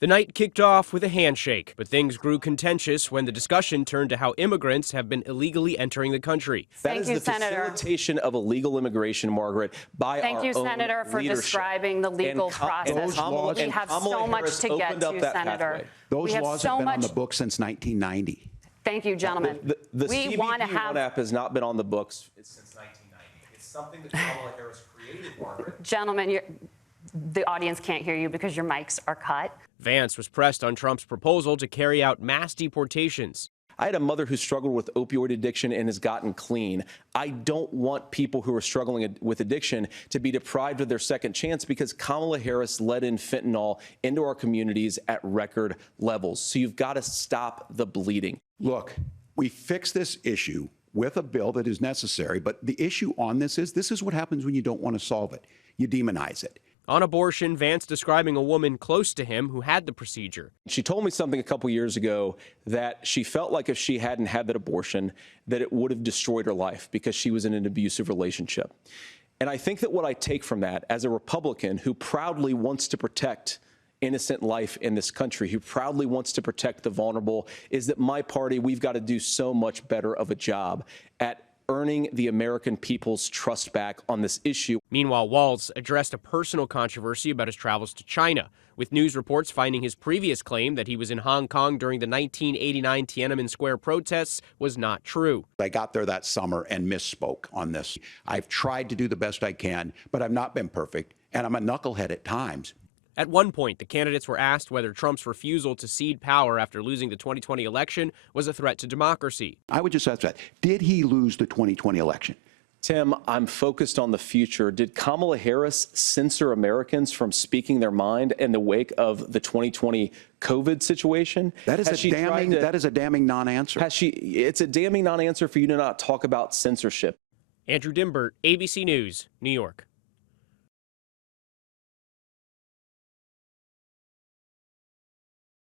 The night kicked off with a handshake, but things grew contentious when the discussion turned to how immigrants have been illegally entering the country. That is the facilitation of illegal immigration, Margaret, by our own leadership. Thank you, Senator, for describing the legal process. We have so much to get to, Senator. Those laws have been on the books since 1990. Thank you, gentlemen. The CBP app has not been on the books since 1990. It's something that Kamala Harris created, Margaret. Gentlemen, the audience can't hear you because your mics are cut. Vance was pressed on Trump's proposal to carry out mass deportations. I had a mother who struggled with opioid addiction and has gotten clean. I don't want people who are struggling with addiction to be deprived of their second chance because Kamala Harris let in fentanyl into our communities at record levels. So you've got to stop the bleeding. Look, we fix this issue with a bill that is necessary, but the issue on this is what happens when you don't want to solve it. You demonize it. On abortion, Vance describing a woman close to him who had the procedure. She told me something a couple years ago that she felt like if she hadn't had that abortion, that it would have destroyed her life because she was in an abusive relationship. And I think that what I take from that as a Republican who proudly wants to protect innocent life in this country, who proudly wants to protect the vulnerable, is that my party, we've got to do so much better of a job at earning the American people's trust back on this issue. Meanwhile, Walz addressed a personal controversy about his travels to China, with news reports finding his previous claim that he was in Hong Kong during the 1989 Tiananmen Square protests was not true. I got there that summer and misspoke on this. I've tried to do the best I can, but I've not been perfect, and I'm a knucklehead at times. At one point, the candidates were asked whether Trump's refusal to cede power after losing the 2020 election was a threat to democracy. I would just ask that. Did he lose the 2020 election? Tim, I'm focused on the future. Did Kamala Harris censor Americans from speaking their mind in the wake of the 2020 COVID situation? That is a damning non-answer. It's a damning non-answer for you to not talk about censorship. Andrew Dimbert, ABC News, New York.